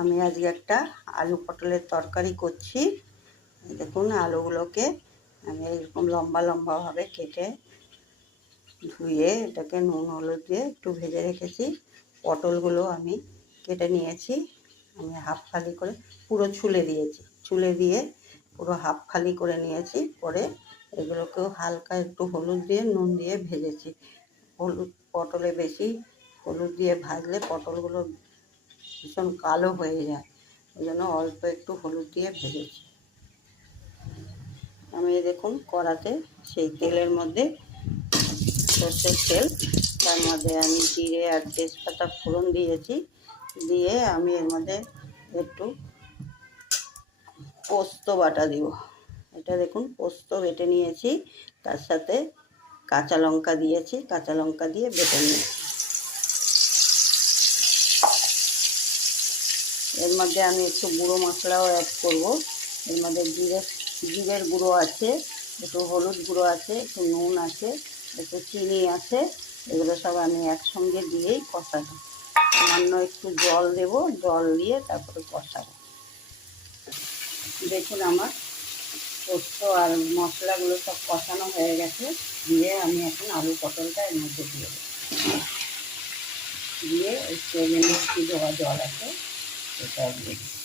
আমি আজকে একটা আলু পটলের তরকারি করছি। দেখুন, আলুগুলোকে আমি এরকম লম্বা লম্বাভাবে কেটে ধুয়ে এটাকে নুন হলুদ দিয়ে একটু ভেজে রেখেছি। পটলগুলো আমি কেটে নিয়েছি। আমি হাফ ফালি করে পুরো ছুলে দিয়েছি, ছুলে দিয়ে পুরো হাফ ফালি করে নিয়েছি। পরে এগুলোকেও হালকা একটু হলুদ দিয়ে নুন দিয়ে ভেজেছি। পটলে বেশি হলুদ দিয়ে ভাজলে পটলগুলো ভীষণ কালো হয়ে যায়, ওই জন্য অল্প একটু হলুদ দিয়ে ভেজেছি। আমি দেখুন কড়াতে সেই তেলের মধ্যে সর্ষের তেল, তার মধ্যে আমি জিরে আর তেজপাতা ফোড়ন দিয়েছি। দিয়ে আমি এর মধ্যে একটু পোস্ত বাটা দিব। এটা দেখুন পোস্ত বেটে নিয়েছি, তার সাথে কাঁচা লঙ্কা দিয়েছি, কাঁচা লঙ্কা দিয়ে বেটে নিয়েছি। এর মধ্যে আমি একটু গুঁড়ো মশলাও অ্যাড করব। এর মধ্যে জিরের গুঁড়ো আছে, একটু হলুদ গুঁড়ো আছে, একটু নুন আছে, একটু চিনি আছে। এগুলো সব আমি একসঙ্গে দিয়েই কষাবো। সামান্য একটু জল দেব, জল দিয়ে তারপরে কষাবো। দেখুন আমার পোস্ত আর মশলাগুলো সব কষানো হয়ে গেছে। দিয়ে আমি এখন আলু পটলটা এর মধ্যে দিয়ে দেবো। দিয়ে একটু মিষ্টি দেওয়া জল আছে, সেটা দিয়ে দিই।